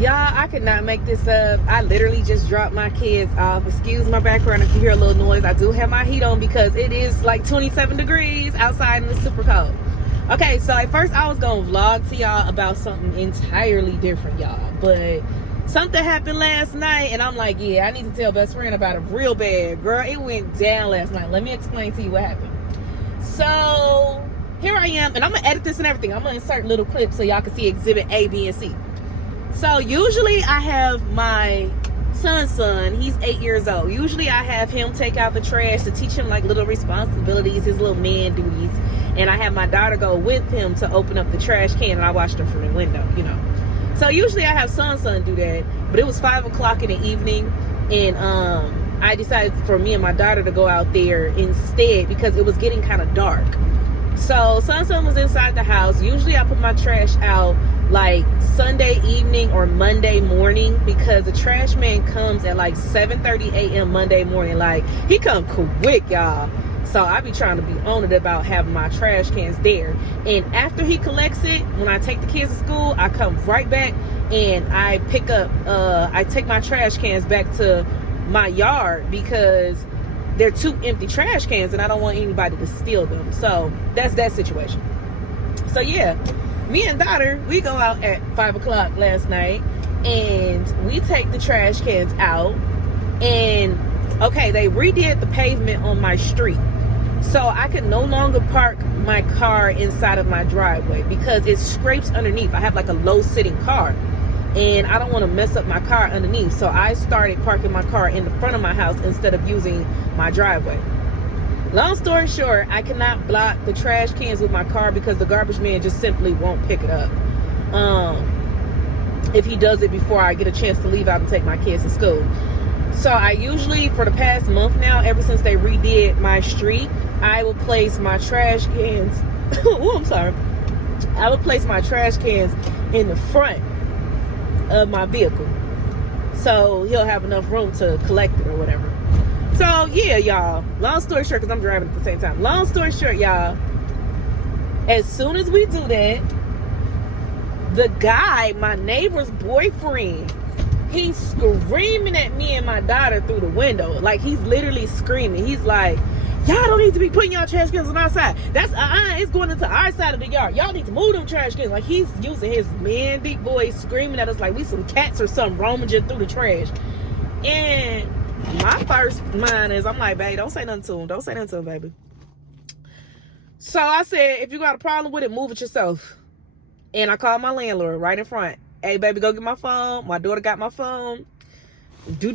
Y'all, I could not make this up. I literally just dropped my kids off. Excuse my background if you hear a little noise. I do have my heat on because it is like 27 degrees outside and it's super cold. Okay, so at first I was going to vlog to y'all about something entirely different, y'all. But something happened last night and I'm like, yeah, I need to tell best friend about it real bad. Girl, it went down last night. Let me explain to you what happened. So here I am, and I'm going to edit this and everything. I'm going to insert little clips so y'all can see exhibit A, B, and C. So usually I have my son, he's 8 years old. Usually I have him take out the trash to teach him like little responsibilities, his little man duties. And I have my daughter go with him to open up the trash can, and I watched him from the window, you know. So usually I have son do that, but it was 5 o'clock in the evening, and I decided for me and my daughter to go out there instead because it was getting kind of dark. So son was inside the house. Usually I put my trash out like Sunday evening or Monday morning because the trash man comes at like 7:30 a.m. Monday morning. Like, he come quick, y'all. So I be trying to be on it about having my trash cans there. And after he collects it, when I take the kids to school, I come right back and I pick up, I take my trash cans back to my yard because they're 2 empty trash cans and I don't want anybody to steal them. So that's that situation. So yeah, me and daughter, we go out at 5 o'clock last night and we take the trash cans out, and okay, they redid the pavement on my street. So I could no longer park my car inside of my driveway because it scrapes underneath. I have like a low sitting car and I don't want to mess up my car underneath. So I started parking my car in the front of my house instead of using my driveway. Long story short, I cannot block the trash cans with my car because the garbage man just simply won't pick it up. If he does it before I get a chance to leave out and take my kids to school. So I usually, for the past month now, ever since they redid my street, I will place my trash cans. Oh, I'm sorry. I would place my trash cans in the front of my vehicle, so he'll have enough room to collect it or whatever. So yeah, y'all, long story short, because I'm driving at the same time, long story short, y'all, as soon as we do that, the guy, my neighbor's boyfriend, he's screaming at me and my daughter through the window. Like, he's literally screaming. He's like, y'all don't need to be putting y'all trash cans on our side. That's it's going into our side of the yard. Y'all need to move them trash cans. Like, he's using his man deep voice screaming at us like we some cats or something rummaging through the trash. And my first mind is, I'm like, babe, don't say nothing to him. Don't say nothing to him, baby. So I said, if you got a problem with it, move it yourself. And I called my landlord right in front. Hey, baby, go get my phone. My daughter got my phone. Do.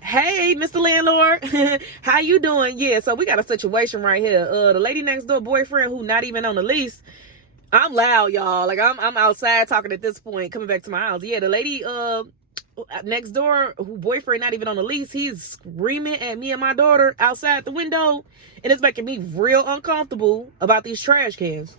Hey, Mr. Landlord. How you doing? Yeah, so we got a situation right here. The lady next door boyfriend who not even on the lease. I'm loud, y'all. Like, I'm outside talking at this point, coming back to my house. Yeah, the lady next door who boyfriend not even on the lease, he's screaming at me and my daughter outside the window. And it's making me real uncomfortable about these trash cans.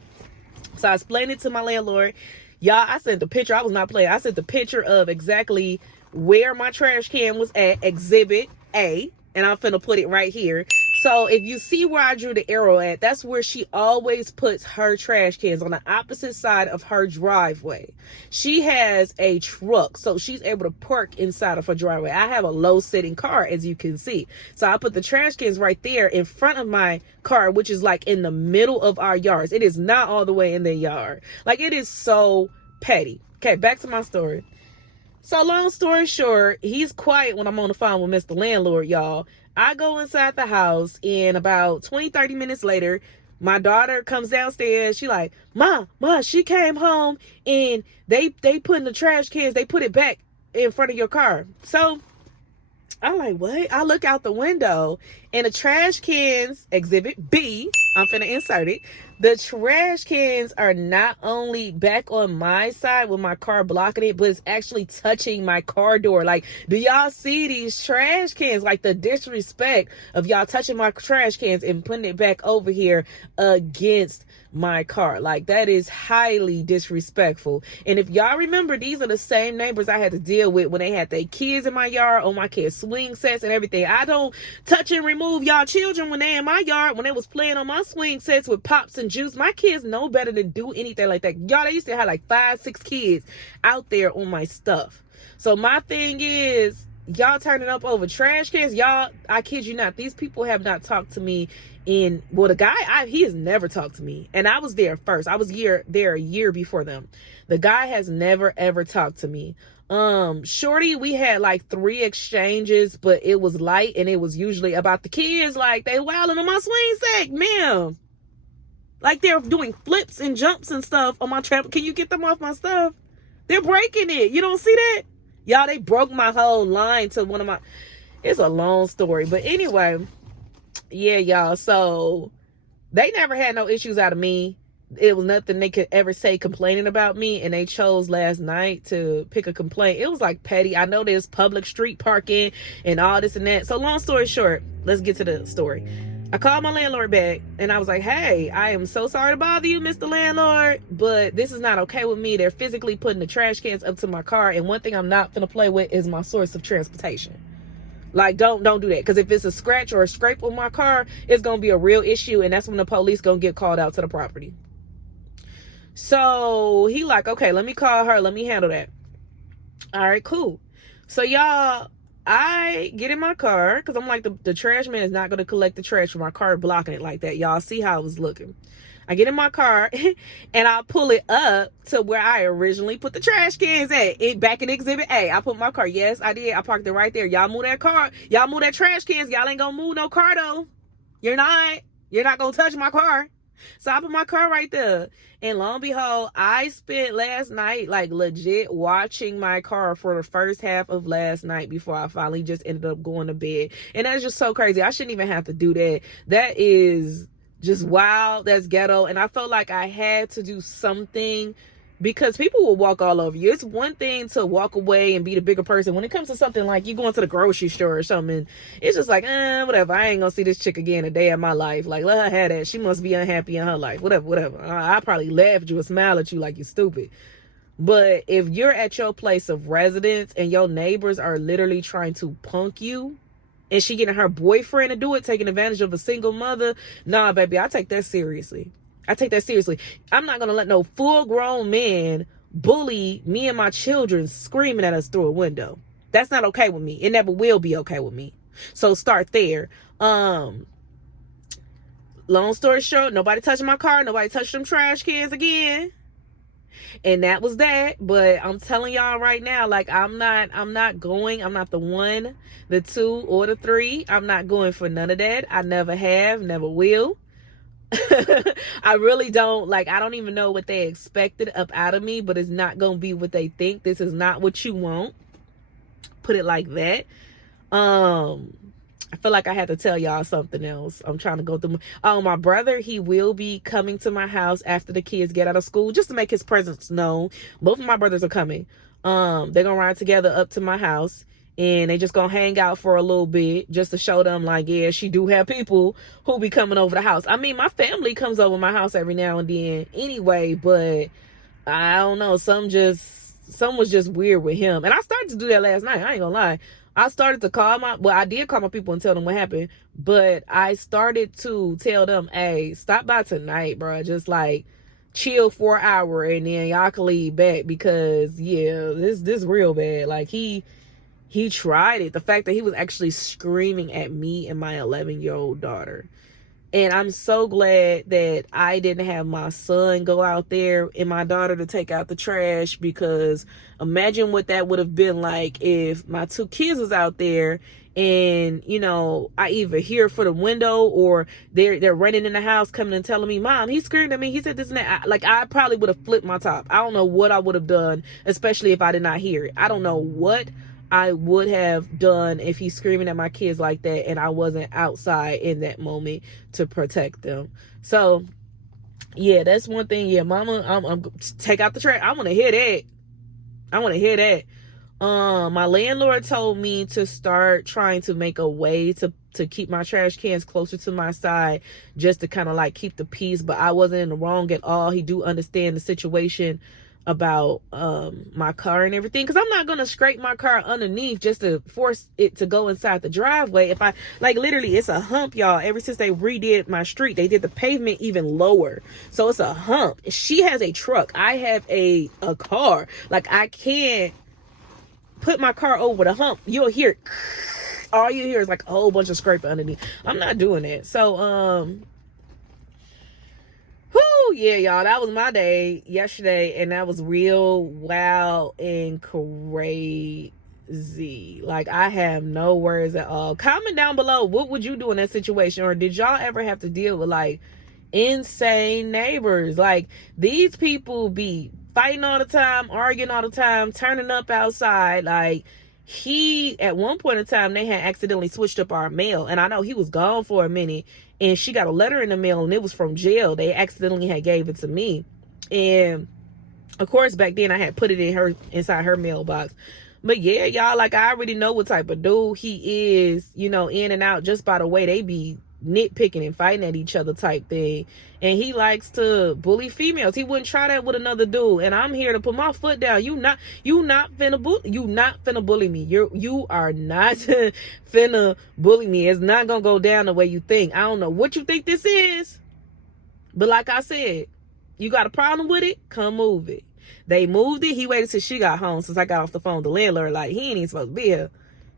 So I explained it to my landlord. Y'all, I sent the picture. I was not playing. I sent the picture of exactly where my trash can was at, exhibit A, and I'm finna put it right here. So if you see where I drew the arrow at, that's where she always puts her trash cans, on the opposite side of her driveway. She has a truck, so she's able to park inside of her driveway. I have a low sitting car, as you can see. So I put the trash cans right there in front of my car, which is like in the middle of our yards. It is not all the way in the yard. Like, it is so petty. Okay, back to my story. So long story short, he's quiet when I'm on the phone with Mr. Landlord, y'all. I go inside the house, and about 20-30 minutes later, my daughter comes downstairs. She like, Ma, she came home and they put in the trash cans, they put it back in front of your car. So I'm like, what? I look out the window and the trash cans, exhibit B, I'm finna insert it. The trash cans are not only back on my side with my car blocking it, but it's actually touching my car door. Like, do y'all see these trash cans? Like, the disrespect of y'all touching my trash cans and putting it back over here against my car. Like, that is highly disrespectful. And if y'all remember, these are the same neighbors I had to deal with when they had their kids in my yard, on my kids' swing sets and everything. I don't touch and remove y'all children when they in my yard. When they was playing on my swing sets with pops and juice, my kids know better than do anything like that. Y'all, they used to have like 5-6 kids out there on my stuff. So my thing is, y'all turning up over trash cans. Y'all, I kid you not, these people have not talked to me in, well, the guy, he has never talked to me, and I was there first. I was there a year before them. The guy has never ever talked to me. Shorty, we had like 3 exchanges, but it was light, and it was usually about the kids. Like, they wilding on my swing set, ma'am. Like, they're doing flips and jumps and stuff on my trap. Can you get them off my stuff? They're breaking it. You don't see that? Y'all, they broke my whole line to one of my, it's a long story. But anyway, yeah, y'all. So they never had no issues out of me. It was nothing they could ever say complaining about me. And they chose last night to pick a complaint. It was like petty. I know there's public street parking and all this and that. So long story short, let's get to the story. I called my landlord back and I was like, hey, I am so sorry to bother you, Mr. Landlord, but this is not okay with me. They're physically putting the trash cans up to my car. And one thing I'm not going to play with is my source of transportation. Like, don't do that. Because if it's a scratch or a scrape on my car, it's going to be a real issue. And that's when the police going to get called out to the property. So he like, okay, let me call her. Let me handle that. All right, cool. So y'all, I get in my car because I'm like, the trash man is not going to collect the trash from my car, blocking it like that. Y'all see how it was looking. I get in my car and I pull it up to where I originally put the trash cans at. Back in Exhibit A. I put my car. Yes, I did. I parked it right there. Y'all move that car. Y'all move that trash cans. Y'all ain't going to move no car though. You're not. You're not going to touch my car. So I put my car right there. And lo and behold, I spent last night like legit watching my car for the first half of last night before I finally just ended up going to bed. And that's just so crazy. I shouldn't even have to do that. That is just wild. That's ghetto. And I felt like I had to do something because people will walk all over you. It's one thing to walk away and be the bigger person. When it comes to something like you going to the grocery store or something, it's just like, whatever. I ain't gonna see this chick again a day of my life. Like, let her have that. She must be unhappy in her life. Whatever. I probably laugh at you or smile at you like you stupid. But if you're at your place of residence and your neighbors are literally trying to punk you, and she getting her boyfriend to do it, taking advantage of a single mother, nah, baby, I take that seriously. I'm not going to let no full-grown man bully me and my children screaming at us through a window. That's not okay with me. It never will be okay with me. So start there. Long story short, nobody touching my car. Nobody touched them trash cans again. And that was that. But I'm telling y'all right now, like, I'm not the 1, the 2, or the 3. I'm not going for none of that. I never have, never will. I really don't. Like, I don't even know what they expected up out of me, but it's not gonna be what they think. This is not what you want. Put it like that. I feel like I had to tell y'all something else. I'm trying to go through. My brother, he will be coming to my house after the kids get out of school, just to make his presence known. Both of my brothers are coming. They're gonna ride together up to my house. And they just gonna hang out for a little bit just to show them, like, yeah, she do have people who be coming over the house. I mean, my family comes over my house every now and then anyway, but I don't know. Something was just weird with him. And I started to do that last night. I ain't gonna lie. I started to I did call my people and tell them what happened, but I started to tell them, hey, stop by tonight, bro. Just like chill for an hour and then y'all can leave back because, yeah, this real bad. Like, he tried it. The fact that he was actually screaming at me and my 11-year-old daughter. And I'm so glad that I didn't have my son go out there and my daughter to take out the trash, because imagine what that would have been like if my 2 kids was out there and, you know, I either hear for the window or they're running in the house coming and telling me, Mom, he screamed at me. He said this and that. I probably would have flipped my top. I don't know what I would have done, especially if I did not hear it. I don't know what I would have done if he's screaming at my kids like that and I wasn't outside in that moment to protect them. So yeah, that's one thing. Yeah, Mama, I'm take out the trash. I want to hear that. My landlord told me to start trying to make a way to keep my trash cans closer to my side, just to kind of like keep the peace. But I wasn't in the wrong at all. He do understand the situation about my car and everything, because I'm not gonna scrape my car underneath just to force it to go inside the driveway. If I, like, literally, it's a hump, y'all. Ever since they redid my street, they did the pavement even lower, so it's a hump. She has a truck, I have a car. Like, I can't put my car over the hump. You'll hear, all you hear is like a whole bunch of scraping underneath. I'm not doing it. So whoo, yeah, y'all, that was my day yesterday, and that was real wild and crazy. Like, I have no words at all. Comment down below, what would you do in that situation? Or did y'all ever have to deal with like insane neighbors? Like, these people be fighting all the time, arguing all the time, turning up outside. Like, he, at one point in time, they had accidentally switched up our mail, and I know he was gone for a minute, and she got a letter in the mail, and it was from jail. They accidentally had gave it to me, and of course back then I had put it inside her mailbox. But yeah, y'all, like, I already know what type of dude he is, you know, in and out, just by the way they be nitpicking and fighting at each other type thing. And he likes to bully females. He wouldn't try that with another dude, and I'm here to put my foot down. You not finna bully me. You are not finna bully me. It's not gonna go down the way you think. I don't know what you think this is, but like I said, you got a problem with it, come move it. They moved it. He waited till she got home. Since I got off the phone with the landlord, like, he ain't even supposed to be here.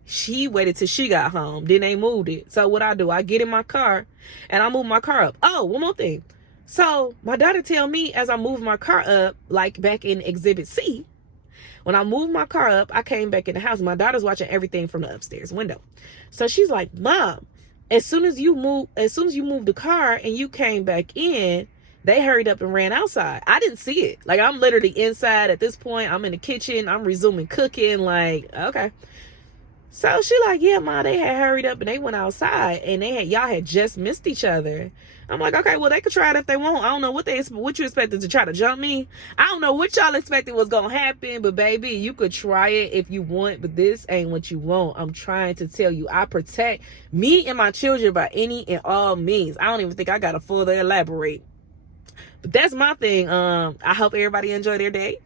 She waited till she got home. Then they moved it. So what I do, I get in my car and I move my car up. Oh, one more thing. So my daughter tell me as I move my car up, like back in Exhibit C, when I moved my car up, I came back in the house. My daughter's watching everything from the upstairs window. So she's like, Mom, as soon as you moved the car and you came back in, they hurried up and ran outside. I didn't see it. Like, I'm literally inside at this point. I'm in the kitchen. I'm resuming cooking. Like, okay. So she like, yeah, Ma, they had hurried up and they went outside, and y'all had just missed each other. I'm like, okay, well, they could try it if they want. I don't know what you expected, to try to jump me. I don't know what y'all expected was gonna happen, but baby, you could try it if you want, but this ain't what you want. I'm trying to tell you, I protect me and my children by any and all means. I don't even think I gotta further elaborate. But that's my thing. I hope everybody enjoy their day.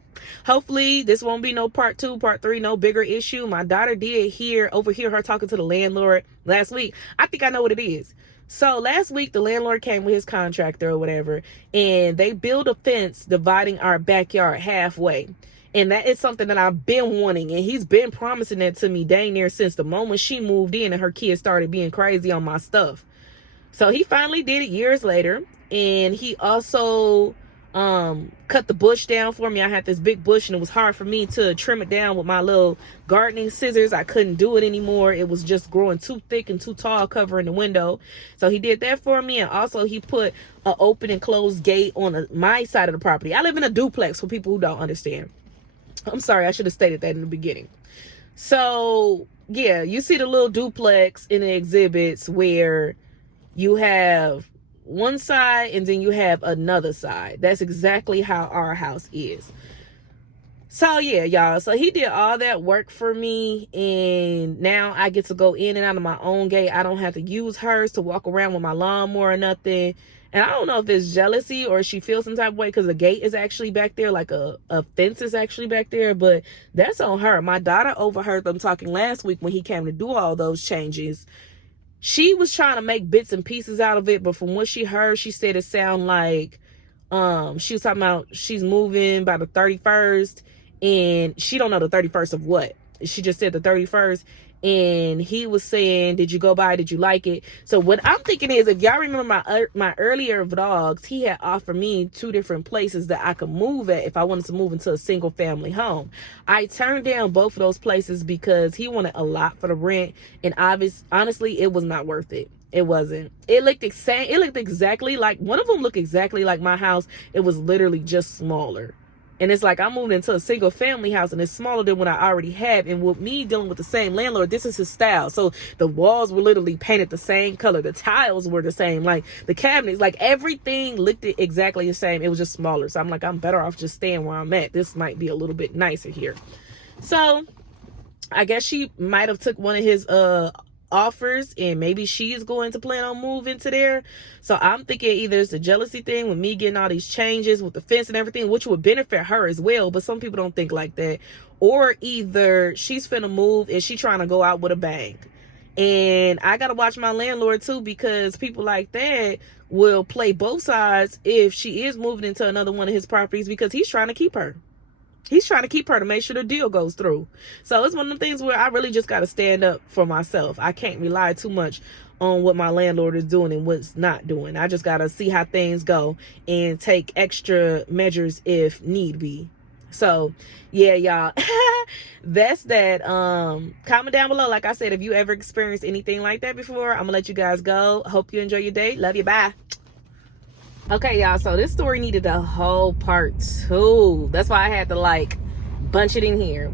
Hopefully this won't be no part 2, part 3, no bigger issue. My daughter did overhear her talking to the landlord last week. I think I know what it is. So last week the landlord came with his contractor or whatever, and they built a fence dividing our backyard halfway. And that is something that I've been wanting, and he's been promising that to me dang near since the moment she moved in and her kids started being crazy on my stuff. So he finally did it years later. And he also cut the bush down for me. I had this big bush, and it was hard for me to trim it down with my little gardening scissors. I couldn't do it anymore. It was just growing too thick and too tall, covering the window. So he did that for me. And also he put an open and closed gate on my side of the property. I live in a duplex, for people who don't understand. I'm sorry, I should have stated that in the beginning. So yeah, you see the little duplex in the exhibits where you have one side and then you have another side. That's exactly how our house is. So yeah, y'all, so he did all that work for me, and now I get to go in and out of my own gate. I don't have to use hers to walk around with my lawnmower or nothing. And I don't know if it's jealousy or she feels some type of way because the gate is actually back there, like a fence is actually back there, but that's on her. My daughter overheard them talking last week when he came to do all those changes. She was trying to make bits and pieces out of it, but from what she heard, she said it sounded like she was talking about she's moving by the 31st, and she don't know the 31st of what. She just said the 31st, and he was saying, did you go by, did you like it? So what I'm thinking is, if y'all remember my earlier vlogs, he had offered me 2 different places that I could move at if I wanted to move into a single family home. I turned down both of those places because he wanted a lot for the rent, and honestly, it was not worth it. It wasn't. It looked exactly like, one of them looked exactly like my house. It was literally just smaller. And it's like, I moved into a single family house, and it's smaller than what I already have. And with me dealing with the same landlord, this is his style. So the walls were literally painted the same color. The tiles were the same. Like, the cabinets, like, everything looked exactly the same. It was just smaller. So I'm like, I'm better off just staying where I'm at. This might be a little bit nicer here. So I guess she might have took one of his offers, and maybe she's going to plan on moving to there. So I'm thinking either it's a jealousy thing with me getting all these changes with the fence and everything, which would benefit her as well, but some people don't think like that. Or either she's finna move and she trying to go out with a bang. And I gotta watch my landlord too, because people like that will play both sides if she is moving into another one of his properties, because he's trying to keep her. He's trying to keep her to make sure the deal goes through. So it's one of the things where I really just got to stand up for myself. I can't rely too much on what my landlord is doing and what's not doing. I just got to see how things go and take extra measures if need be. So yeah, y'all, that's that. Comment down below, like I said, if you ever experienced anything like that before. I'm gonna let you guys go. Hope you enjoy your day. Love you. Bye. Okay, y'all, so this story needed a whole part 2. That's why I had to like bunch it in here.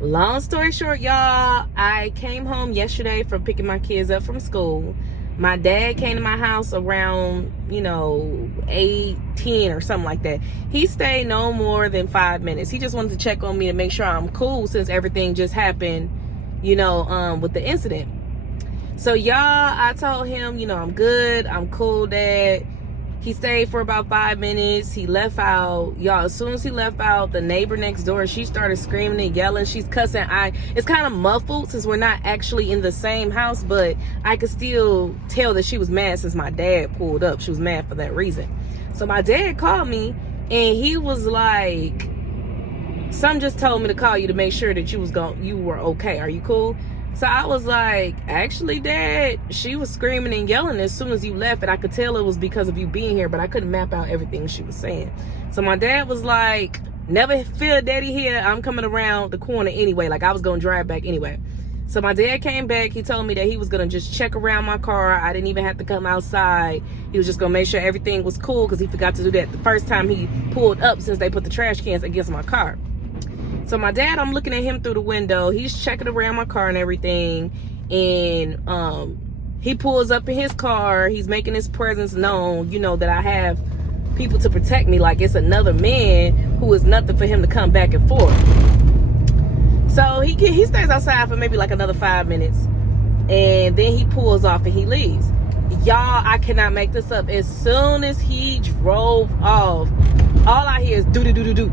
Long story short, y'all, I came home yesterday from picking my kids up from school. My dad came to my house around, 8:10 or something like that. He stayed no more than 5 minutes. He just wanted to check on me to make sure I'm cool, since everything just happened, with the incident. So y'all, I told him, I'm good, I'm cool, Dad. He stayed for about 5 minutes. He left out. Y'all, as soon as he left out, the neighbor next door, she started screaming and yelling. She's cussing. It's kind of muffled since we're not actually in the same house, but I could still tell that she was mad since my dad pulled up. She was mad for that reason. So my dad called me, and he was like, "Some just told me to call you to make sure that you were okay. Are you cool?" So I was like, "Actually, Dad, she was screaming and yelling as soon as you left, and I could tell it was because of you being here, but I couldn't map out everything she was saying." So my dad was like, "Never fear Daddy here. I'm coming around the corner anyway." Like, I was going to drive back anyway. So my dad came back. He told me that he was going to just check around my car. I didn't even have to come outside. He was just going to make sure everything was cool, because he forgot to do that the first time he pulled up, since they put the trash cans against my car. So my dad, I'm looking at him through the window. He's checking around my car and everything. And he pulls up in his car. He's making his presence known, that I have people to protect me. Like, it's another man who is nothing for him to come back and forth. So he stays outside for maybe like another 5 minutes. And then he pulls off and he leaves. Y'all, I cannot make this up. As soon as he drove off, all I hear is do-do-do-do-do.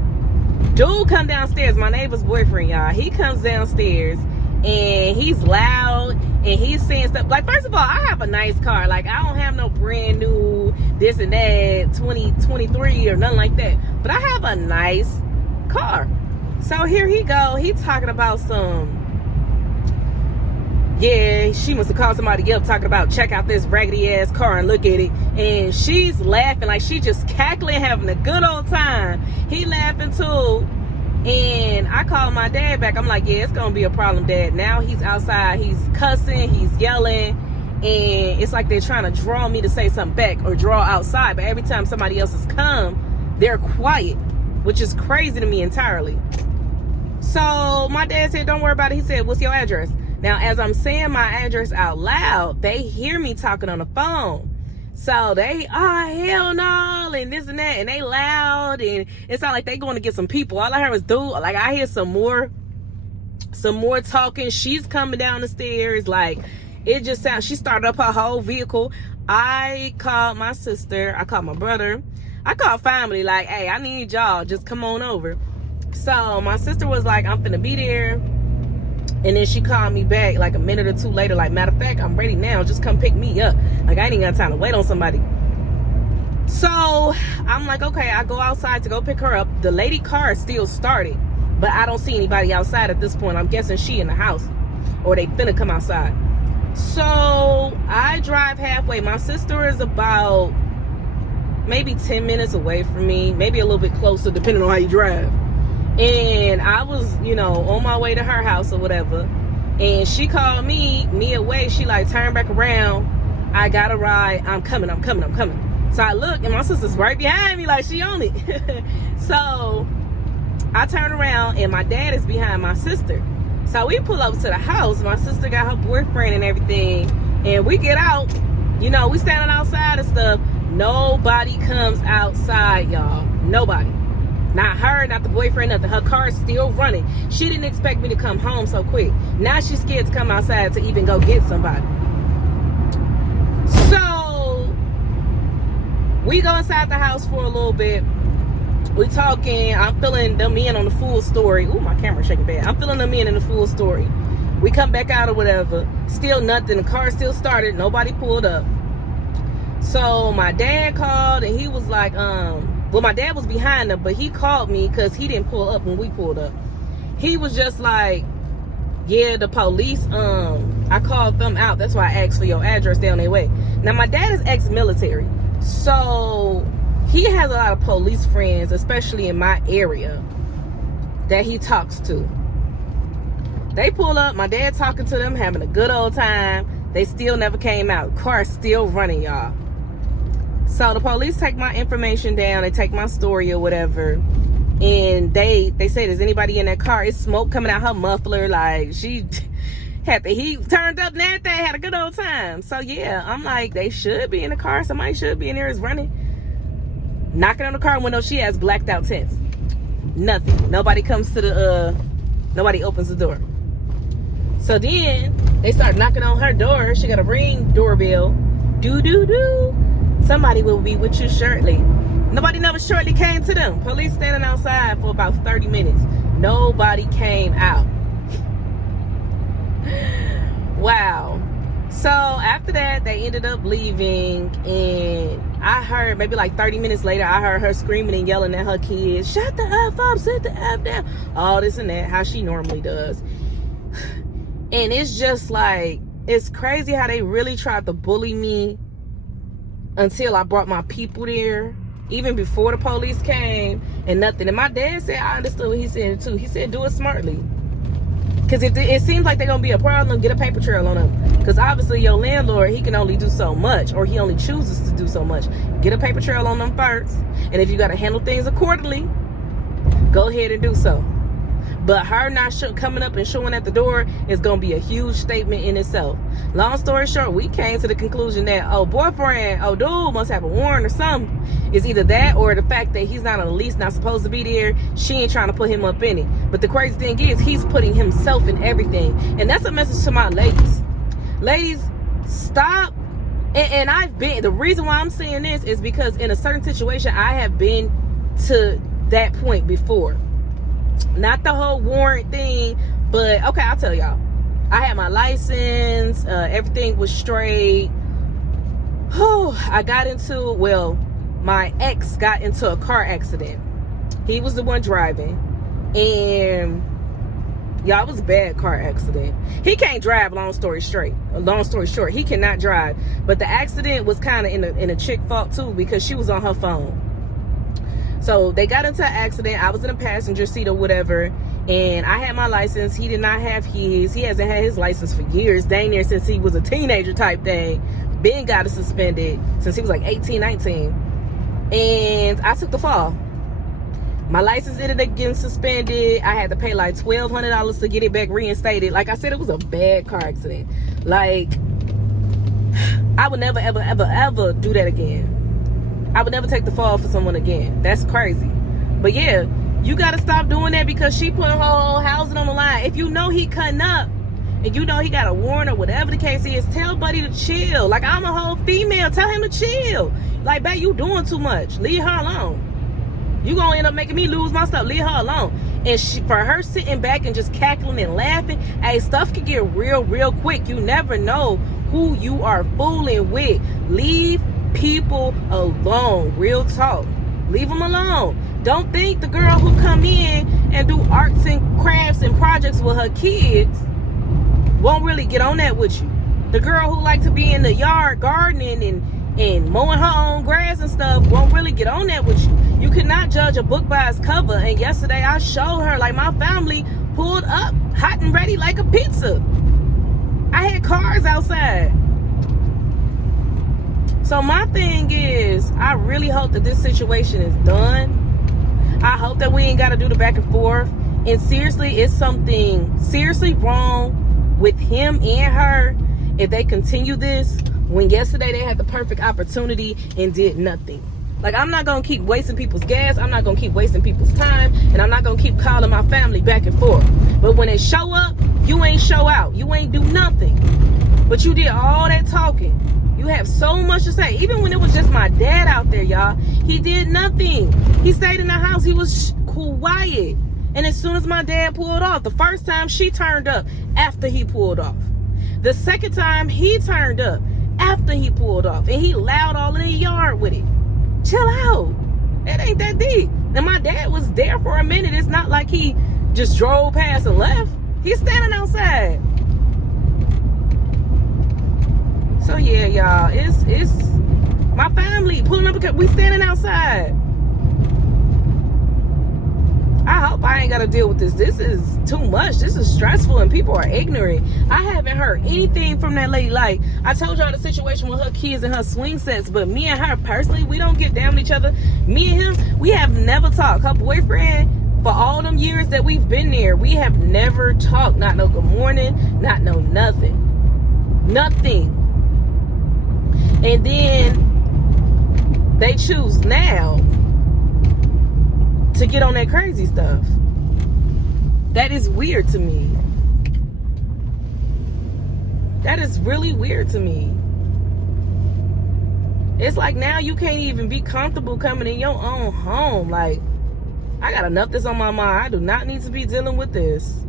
Dude come downstairs, my neighbor's boyfriend, y'all. He comes downstairs and he's loud and he's saying stuff. Like, first of all, I have a nice car. Like, I don't have no brand new this and that 2023 or nothing like that. But I have a nice car. So here he go. He talking about she must have called somebody up talking about check out this raggedy ass car and look at it. And she's laughing, like she just cackling, having a good old time. He laughing too. And I called my dad back. I'm like, yeah, it's gonna be a problem, Dad. Now he's outside, he's cussing, he's yelling, and it's like they're trying to draw me to say something back or draw outside. But every time somebody else has come, they're quiet, which is crazy to me entirely. So my dad said, don't worry about it. He said, what's your address? Now, as I'm saying my address out loud, they hear me talking on the phone. So they, hell no, and this and that, and they loud, and it's not like they going to get some people. All I heard was, dude, like, I hear some more talking. She's coming down the stairs. Like, it just sounds, she started up her whole vehicle. I called my sister, I called my brother, I called family, like, hey, I need y'all, just come on over. So my sister was like, I'm finna be there. And then she called me back like a minute or two later, like, matter of fact, I'm ready now, just come pick me up. Like, I ain't even got time to wait on somebody. So I'm like, okay, I go outside to go pick her up. The lady car is still started, but I don't see anybody outside at this point. I'm guessing she in the house, or they finna come outside. So I drive halfway. My sister is about maybe 10 minutes away from me, maybe a little bit closer, depending on how you drive. And I was, on my way to her house or whatever. And she called me away. She like, turn back around. I got a ride. I'm coming. So I look, and my sister's right behind me, like she on it. So I turn around, and my dad is behind my sister. So we pull up to the house. My sister got her boyfriend and everything. And we get out. We standing outside and stuff. Nobody comes outside, y'all. Nobody. Not her, not the boyfriend, nothing. Her car's still running. She didn't expect me to come home so quick. Now she's scared to come outside to even go get somebody. So we go inside the house for a little bit. We talking. I'm filling them in on the full story. Ooh, my camera's shaking bad. I'm filling them in the full story. We come back out or whatever. Still nothing. The car still started. Nobody pulled up. So my dad called and he was like, well, my dad was behind them, but he called me because he didn't pull up when we pulled up. He was just like, yeah, the police, I called them out. That's why I asked for your address. They on their way. Now, my dad is ex-military. So he has a lot of police friends, especially in my area, that he talks to. They pull up. My dad talking to them, having a good old time. They still never came out. Car still running, y'all. So the police take my information down. They take my story or whatever. And they said, is anybody in that car? It's smoke coming out her muffler. Like, she had the heat turned up and everything. Had a good old time. So, yeah, I'm like, they should be in the car. Somebody should be in there. It's running. Knocking on the car window. She has blacked out tints. Nothing. Nobody comes to the, nobody opens the door. So then they start knocking on her door. She got a Ring doorbell. Do. Somebody will be with you shortly. Nobody never shortly came to them. Police standing outside for about 30 minutes. Nobody came out. Wow. So after that, they ended up leaving. And I heard, maybe like 30 minutes later, I heard her screaming and yelling at her kids. Shut the F up, sit the F down. All this and that, how she normally does. And it's just like, it's crazy how they really tried to bully me until I brought my people there, even before the police came and nothing. And my dad said, I understood what he said too. He said, do it smartly. Because if it seems like they're going to be a problem, get a paper trail on them. Because obviously your landlord, he can only do so much, or he only chooses to do so much. Get a paper trail on them first. And if you got to handle things accordingly, go ahead and do so. But her not coming up and showing at the door is going to be a huge statement in itself. Long story short, we came to the conclusion that, dude must have a warrant or something. It's either that or the fact that he's not on the lease, not supposed to be there. She ain't trying to put him up in it. But the crazy thing is, he's putting himself in everything. And that's a message to my ladies. Ladies, stop. And the reason why I'm saying this is because in a certain situation, I have been to that point before. Not the whole warrant thing, but okay, I'll tell y'all. I had my license, everything was straight. My ex got into a car accident. He was the one driving, and y'all, it was a bad car accident. He can't drive, long story short, he cannot drive. But the accident was kind of in a chick fault too, because she was on her phone. So they got into an accident. I was in a passenger seat or whatever, and I had my license. He did not have his. He hasn't had his license for years, dang near since he was a teenager type thing. Ben got it suspended since he was like 18, 19. And I took the fall. My license ended up getting suspended. I had to pay like $1,200 to get it back reinstated. Like I said, it was a bad car accident. Like, I would never, ever, ever, ever do that again. I would never take the fall for someone again. That's crazy. But yeah, you got to stop doing that, because she put her whole housing on the line. If you know he cutting up and you know he got a warrant or whatever the case is, tell buddy to chill. Like, I'm a whole female. Tell him to chill. Like, babe, you doing too much. Leave her alone. You going to end up making me lose my stuff. Leave her alone. And for her sitting back and just cackling and laughing, hey, stuff can get real quick. You never know who you are fooling with. Leave people alone. Real talk. Leave them alone. Don't think the girl who come in and do arts and crafts and projects with her kids won't really get on that with you. The girl who like to be in the yard gardening and mowing her own grass and stuff won't really get on that with you. You cannot judge a book by its cover. And yesterday I showed her, like, my family pulled up hot and ready like a pizza. I had cars outside. So my thing is, I really hope that this situation is done. I hope that we ain't got to do the back and forth. And seriously, it's something seriously wrong with him and her if they continue this, when yesterday they had the perfect opportunity and did nothing. Like, I'm not gonna keep wasting people's gas. I'm not gonna keep wasting people's time. And I'm not gonna keep calling my family back and forth. But when they show up, you ain't show out. You ain't do nothing. But you did all that talking. You have so much to say. Even when it was just my dad out there, y'all, he did nothing. He stayed in the house. He was quiet. And as soon as my dad pulled off, the first time she turned up after he pulled off. The second time he turned up after he pulled off. And he loud all in the yard with it. Chill out. It ain't that deep. And my dad was there for a minute. It's not like he just drove past and left. He's standing outside. So yeah, y'all, it's my family pulling up because we standing outside. I hope I ain't got to deal with this. This is too much. This is stressful and people are ignorant. I haven't heard anything from that lady. Like, I told y'all the situation with her kids and her swing sets, but me and her personally, we don't get down with each other. Me and him, we have never talked. Her boyfriend, for all them years that we've been there, we have never talked. Not no good morning, not no nothing. Nothing. And then they choose now to get on that crazy stuff. That is weird to me. That is really weird to me. It's like now you can't even be comfortable coming in your own home. Like, I got enough that's on my mind. I do not need to be dealing with this.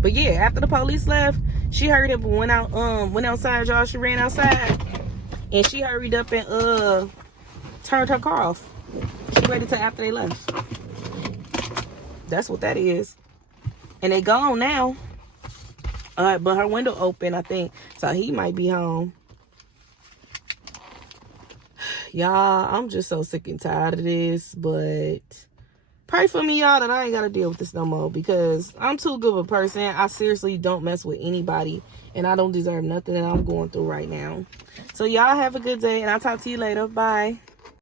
But yeah, after the police left, she hurried up and went outside, y'all. She ran outside. And she hurried up and turned her car off. She waited till after they left. That's what that is. And they gone now. But her window open, I think. So he might be home. Y'all, I'm just so sick and tired of this. But pray for me, y'all, that I ain't got to deal with this no more. Because I'm too good of a person. I seriously don't mess with anybody. And I don't deserve nothing that I'm going through right now. So y'all have a good day, and I'll talk to you later. Bye.